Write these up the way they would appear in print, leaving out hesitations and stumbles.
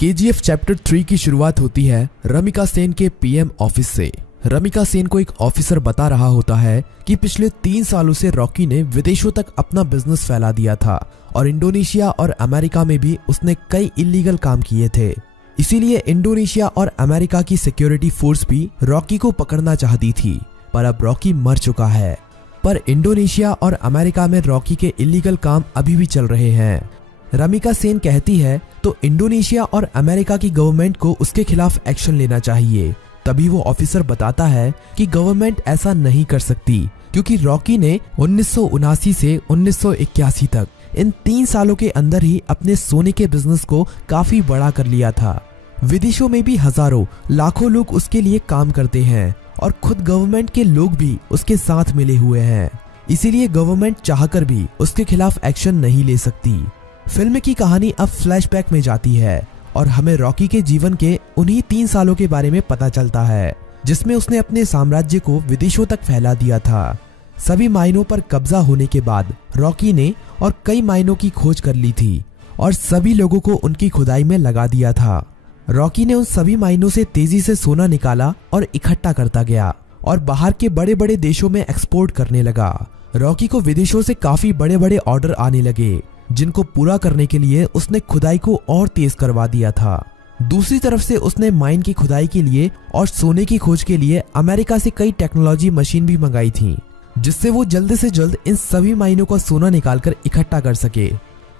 KGF chapter 3 की शुरुआत होती है रमिका सेन के पीएम ऑफिस से। रमिका सेन को एक ऑफिसर बता रहा होता है कि पिछले 3 सालों से रॉकी ने विदेशों तक अपना बिजनेस फैला दिया था और इंडोनेशिया और अमेरिका में भी उसने कई इलीगल काम किए थे। इसीलिए इंडोनेशिया और अमेरिका की सिक्योरिटी फोर्स भी रॉकी को पकड़ना चाहती थी, पर अब रॉकी मर चुका है। पर इंडोनेशिया और अमेरिका में रॉकी के इलीगल काम अभी भी चल रहे हैं। रमिका सेन कहती है तो इंडोनेशिया और अमेरिका की गवर्नमेंट को उसके खिलाफ एक्शन लेना चाहिए। तभी वो ऑफिसर बताता है कि गवर्नमेंट ऐसा नहीं कर सकती क्योंकि रॉकी ने 1979 से 1981 तक इन 3 सालों के अंदर ही अपने सोने के बिजनेस को काफी बड़ा कर लिया था। विदेशों में भी हजारों लाखों लोग उसके लिए काम करते हैं और खुद गवर्नमेंट के लोग भी उसके साथ मिले हुए हैं। इसीलिए गवर्नमेंट चाहकर भी उसके खिलाफ एक्शन नहीं ले सकती। फिल्म की कहानी अब फ्लैशबैक में जाती है और हमें रॉकी के जीवन के उन्हीं 3 सालों के बारे में पता चलता है जिसमें उसने अपने साम्राज्य को विदेशों तक फैला दिया था। सभी माइनों पर कब्जा होने के बाद रॉकी ने और कई माइनों की खोज कर ली थी और सभी लोगों को उनकी खुदाई में लगा दिया था। रॉकी ने उन सभी माइनों से तेजी से सोना निकाला और इकट्ठा करता गया और बाहर के बड़े बड़े देशों में एक्सपोर्ट करने लगा। रॉकी को विदेशों से काफी बड़े बड़े ऑर्डर आने लगे जिनको पूरा करने के लिए उसने खुदाई को और तेज करवा दिया था। दूसरी तरफ से उसने माइन की खुदाई के लिए और सोने की खोज के लिए अमेरिका से कई टेक्नोलॉजी मशीन भी मंगाई थी जिससे वो जल्द से जल्द इन सभी माइनों का सोना निकालकर इकट्ठा कर सके।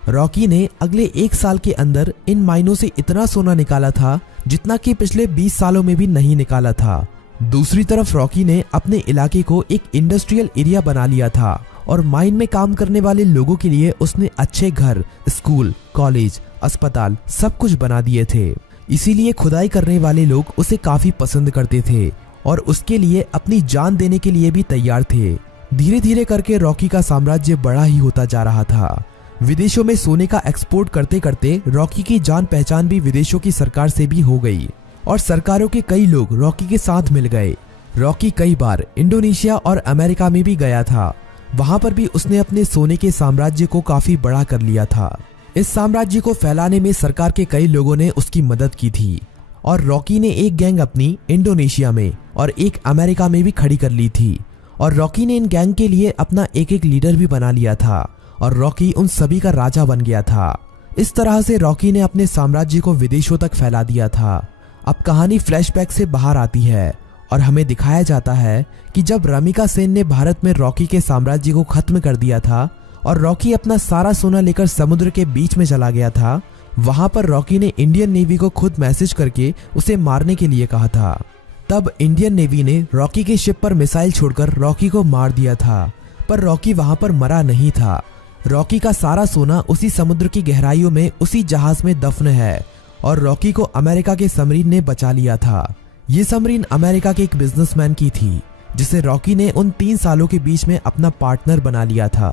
रॉकी ने अगले 1 साल के अंदर इन माइनों से इतना सोना निकाला था जितना कि पिछले 20 सालों में भी नहीं निकाला था। दूसरी तरफ रॉकी ने अपने इलाके को एक इंडस्ट्रियल एरिया बना लिया था और माइन में काम करने वाले लोगों के लिए उसने अच्छे घर, स्कूल, कॉलेज, अस्पताल सब कुछ बना दिए थे। इसीलिए खुदाई करने वाले लोग उसे काफी पसंद करते थे और उसके लिए अपनी जान देने के लिए भी तैयार थे। धीरे धीरे करके रॉकी का साम्राज्य बड़ा ही होता जा रहा था। विदेशों में सोने का एक्सपोर्ट करते करते रॉकी की जान पहचान भी विदेशों की सरकार से भी हो गई और सरकारों के कई लोग रॉकी के साथ मिल गए। रॉकी कई बार इंडोनेशिया और अमेरिका में भी गया था। वहां पर भी उसने अपने सोने के साम्राज्य को काफी बड़ा कर लिया था। इस साम्राज्य को फैलाने में सरकार के कई लोगों ने उसकी मदद की थी और रॉकी ने एक गैंग अपनी इंडोनेशिया में और एक अमेरिका में भी खड़ी कर ली थी और रॉकी ने इन गैंग के लिए अपना एक एक लीडर भी बना लिया था और रॉकी उन सभी का राजा बन गया था। इस तरह से रॉकी ने अपने साम्राज्य को विदेशों तक फैला दिया था। अब कहानी फ्लैशबैक से बाहर आती है और हमें दिखाया जाता है कि जब रमिका सेन ने भारत में रॉकी के साम्राज्य को खत्म कर दिया था और रॉकी अपना सारा सोना लेकर समुद्र के बीच में चला गया था, वहां पर रॉकी ने इंडियन नेवी को खुद मैसेज करके उसे मारने के लिए कहा था। तब इंडियन नेवी ने रॉकी के शिप पर मिसाइल छोड़कर रॉकी को मार दिया था, पर रॉकी वहां पर मरा नहीं था। रॉकी का सारा सोना उसी समुद्र की गहराइयों में उसी जहाज में दफन है और रॉकी को अमेरिका के सबमरीन ने बचा लिया था। ये सबमरीन अमेरिका के एक बिजनेसमैन की थी जिसे रॉकी ने उन 3 सालों के बीच में अपना पार्टनर बना लिया था।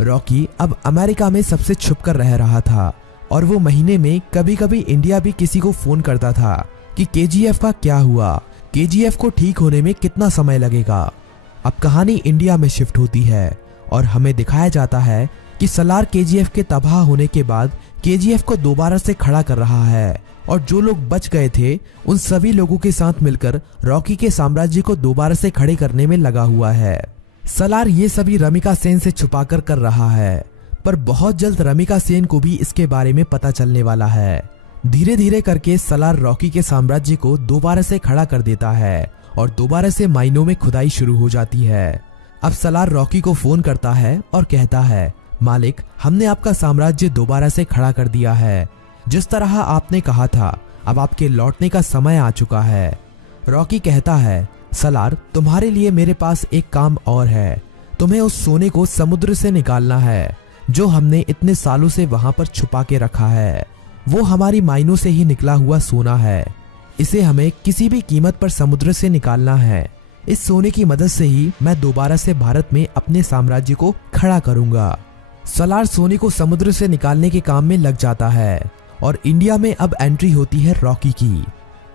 रॉकी अब अमेरिका में सबसे छुपकर रह रहा था और वो महीने में कभी कभी इंडिया भी किसी को फोन करता था कि केजीएफ का क्या हुआ, केजीएफ को ठीक होने में कितना समय लगेगा। अब कहानी इंडिया में शिफ्ट होती है और हमें दिखाया जाता है कि सलार केजीएफ के तबाह होने के बाद केजीएफ को दोबारा से खड़ा कर रहा है और जो लोग बच गए थे उन सभी लोगों के साथ मिलकर रॉकी के साम्राज्य को दोबारा से खड़े करने में लगा हुआ है। सलार ये सभी रमिका सेन से छुपाकर कर रहा है, पर बहुत जल्द रमिका सेन को भी इसके बारे में पता चलने वाला है। धीरे धीरे करके सलार रॉकी के साम्राज्य को दोबारा से खड़ा कर देता है और दोबारा से माइनों में खुदाई शुरू हो जाती है। अब सलार रॉकी को फोन करता है और कहता है, मालिक, हमने आपका साम्राज्य दोबारा से खड़ा कर दिया है। जिस तरह आपने कहा था, अब आपके लौटने का समय आ चुका है। रॉकी कहता है, सलार, तुम्हारे लिए मेरे पास एक काम और है। तुम्हें उस सोने को समुद्र से निकालना है जो हमने इतने सालों से वहां पर छुपा के रखा है। वो हमारी माइनों से ही निकला हुआ सोना है। इसे हमें किसी भी कीमत पर समुद्र से निकालना है। इस सोने की मदद से ही मैं दोबारा से भारत में अपने साम्राज्य को खड़ा करूंगा। सलार सोने को समुद्र से निकालने के काम में लग जाता है और इंडिया में अब एंट्री होती है रॉकी की।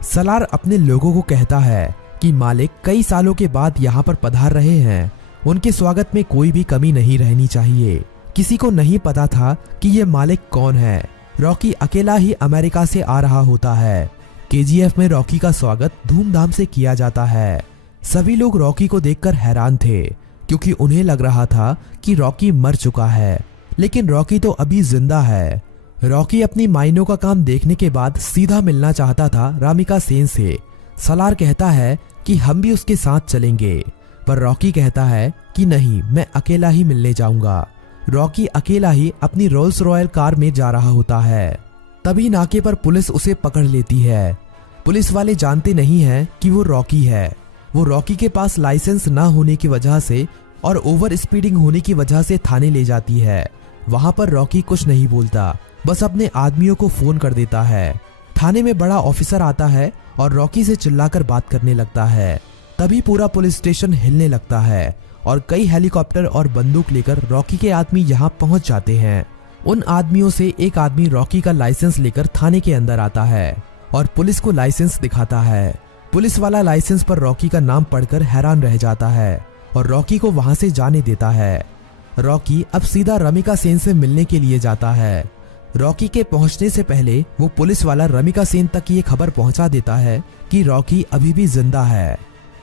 सलार अपने लोगों को कहता है कि मालिक कई सालों के बाद यहाँ पर पधार रहे हैं, उनके स्वागत में कोई भी कमी नहीं रहनी चाहिए। किसी को नहीं पता था कि ये मालिक कौन है। रॉकी अकेला ही अमेरिका से आ रहा होता है। केजीएफ में रॉकी का स्वागत धूमधाम से किया जाता है। सभी लोग रॉकी को देखकर हैरान थे क्योंकि उन्हें लग रहा था कि रॉकी मर चुका है, लेकिन रॉकी तो अभी जिंदा है। रॉकी अपनी माइनों का काम देखने के बाद सीधा मिलना चाहता था रामिका सेन से। सलार कहता है कि हम भी उसके साथ चलेंगे, पर रॉकी कहता है कि नहीं, मैं अकेला ही मिलने जाऊंगा। रॉकी अकेला ही अपनी रोल्स रॉयल कार में जा रहा होता है। तभी नाके पर पुलिस उसे पकड़ लेती है। पुलिस वाले जानते नहीं हैं कि वो रॉकी है। वो रॉकी के पास लाइसेंस ना होने की वजह से और ओवर स्पीडिंग होने की वजह से थाने ले जाती है। वहां पर रॉकी कुछ नहीं बोलता, बस अपने आदमियों को फोन कर देता है। थाने में बड़ा ऑफिसर आता है और रॉकी से चिल्लाकर बात करने लगता है। तभी पूरा पुलिस स्टेशन हिलने लगता है और कई हेलीकॉप्टर और बंदूक लेकर रॉकी के आदमी यहाँ पहुंच जाते हैं। उन आदमियों से एक आदमी रॉकी का लाइसेंस लेकर थाने के अंदर आता है और पुलिस को लाइसेंस दिखाता है। पुलिस वाला लाइसेंस पर रॉकी का नाम पढ़कर हैरान रह जाता है और रॉकी को वहां से जाने देता है। रॉकी अब सीधा रमिका सेन से मिलने के लिए जाता है। रॉकी के पहुंचने से पहले वो पुलिस वाला रमिका सेन तक ये खबर पहुंचा देता है कि रॉकी अभी भी जिंदा है।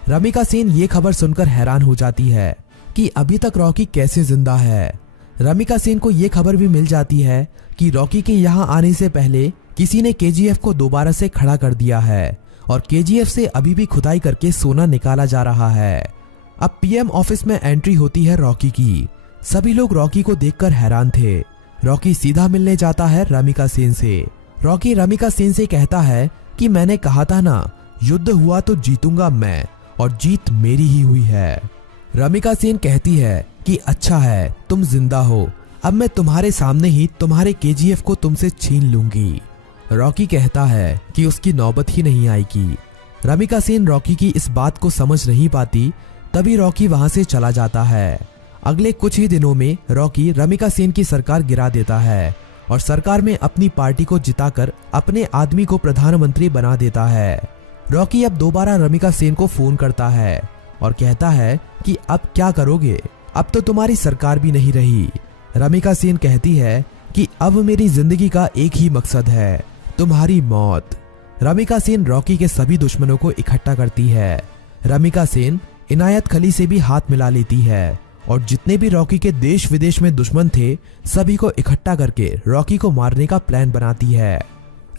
रमिका सेन ये खबर सुनकर हैरान हो जाती है कि अभी तक रॉकी कैसे जिंदा है। रमिका सेन को ये खबर भी मिल जाती है कि रॉकी के यहाँ आने से पहले किसी ने केजीएफ को दोबारा से खड़ा कर दिया है और केजीएफ से अभी भी खुदाई करके सोना निकाला जा रहा है। अब पीएम ऑफिस में एंट्री होती है रॉकी की। सभी लोग रॉकी को देखकर हैरान थे। रॉकी सीधा मिलने जाता है रमिका सेन से। रॉकी रमिका सेन से कहता है कि मैंने कहा था ना, युद्ध हुआ तो जीतूंगा मैं और जीत मेरी ही हुई है। रमिका सेन कहती है कि अच्छा है, तुम जिंदा हो, अब मैं तुम्हारे सामने ही तुम्हारे केजीएफ को तुमसे छीन लूंगी। रॉकी कहता है कि उसकी नौबत ही नहीं आएगी। रमिका सेन रॉकी की इस बात को समझ नहीं पाती। तभी रॉकी वहां से चला जाता है। अगले कुछ ही दिनों में रॉकी रमिका सेन की सरकार गिरा देता है और सरकार में अपनी पार्टी को जिताकर अपने आदमी को प्रधानमंत्री बना देता है। रॉकी अब दोबारा रमिका सेन को फोन करता है और कहता है कि अब क्या करोगे, अब तो तुम्हारी सरकार भी नहीं रही। रमिका सेन कहती है कि अब मेरी जिंदगी का एक ही मकसद है, तुम्हारी मौत। रमिका सेन रॉकी के सभी दुश्मनों को इकट्ठा करती है। रमिका सेन इनायत खली से भी हाथ मिला लेती है और जितने भी रॉकी के देश विदेश में दुश्मन थे सभी को इकट्ठा करके रॉकी को मारने का प्लान बनाती है।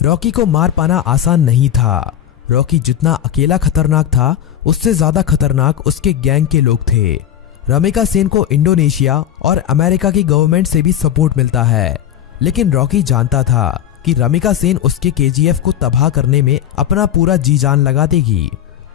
रॉकी को मार पाना आसान नहीं था। रॉकी जितना अकेला खतरनाक था उससे ज्यादा खतरनाक उसके गैंग के लोग थे। रमिका सेन को इंडोनेशिया और अमेरिका की गवर्नमेंट से भी सपोर्ट मिलता है, लेकिन रॉकी जानता था कि रमिका सेन उसके केजीएफ को तबाह करने में अपना पूरा जी जान लगा देगी।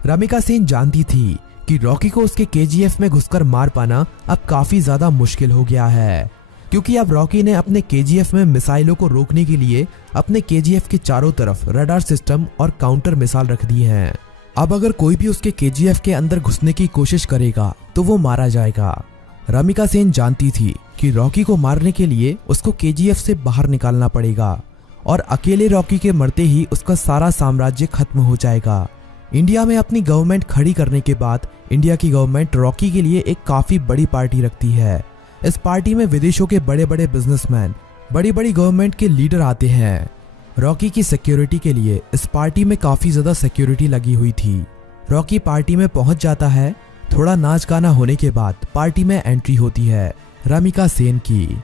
रमिका सेन जानती थी कि रॉकी को उसके केजीएफ में घुसकर मार पाना अब काफी ज्यादा मुश्किल हो गया है, क्योंकि अब रॉकी ने अपने केजीएफ में मिसाइलों को रोकने के लिए अपने केजीएफ के चारों तरफ रडार सिस्टम और काउंटर मिसाइल रख दी हैं। अब अगर कोई भी उसके केजीएफ के अंदर घुसने की कोशिश करेगा तो वो मारा जाएगा। रमिका सेन जानती थी कि रॉकी को मारने के लिए उसको केजीएफ से बाहर निकालना पड़ेगा और अकेले रॉकी के मरते ही उसका सारा साम्राज्य खत्म हो जाएगा। इंडिया में अपनी गवर्नमेंट खड़ी करने के बाद इंडिया की गवर्नमेंट रॉकी के लिए एक काफी बड़ी पार्टी रखती है। इस पार्टी में विदेशों के बड़े बड़े बिजनेसमैन, बड़ी बड़ी गवर्नमेंट के लीडर आते हैं। रॉकी की सिक्योरिटी के लिए इस पार्टी में काफी ज्यादा सिक्योरिटी लगी हुई थी। रॉकी पार्टी में पहुंच जाता है। थोड़ा नाच गाना होने के बाद पार्टी में एंट्री होती है रमिका सेन की।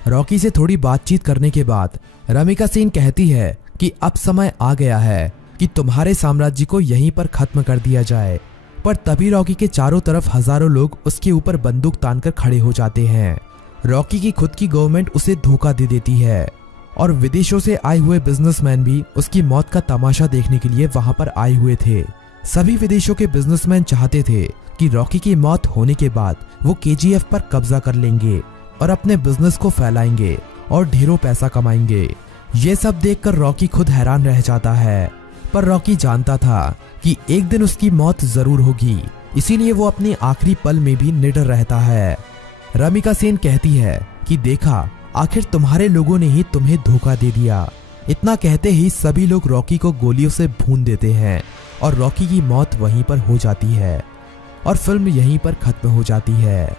रॉकी से थोड़ी बातचीत करने के बाद रमिका सेन कहती है कि अब समय आ गया है कि तुम्हारे साम्राज्य को यहीं पर खत्म कर दिया जाए। पर तभी रॉकी के चारों तरफ हजारों लोग उसके ऊपर बंदूक तानकर खड़े हो जाते हैं। रॉकी की खुद की गवर्नमेंट उसे धोखा दे देती है और विदेशों से आए हुए बिजनेसमैन भी उसकी मौत का तमाशा देखने के लिए वहां पर आए हुए थे। सभी विदेशों के बिजनेसमैन चाहते थे कि रॉकी की मौत होने के बाद वो केजीएफ पर कब्जा कर लेंगे और अपने बिजनेस को फैलाएंगे और ढेरों पैसा कमाएंगे। ये सब देखकर रॉकी खुद हैरान रह जाता है, पर रॉकी जानता था कि एक दिन उसकी मौत जरूर होगी, इसीलिए वो अपने आखिरी पल में भी निडर रहता है। रमिका सेन कहती है कि देखा, आखिर तुम्हारे लोगों ने ही तुम्हें धोखा दे दिया। इतना कहते ही सभी लोग रॉकी को गोलियों से भून देते हैं और रॉकी की मौत वहीं पर हो जाती है और फिल्म यहीं पर खत्म हो जाती है।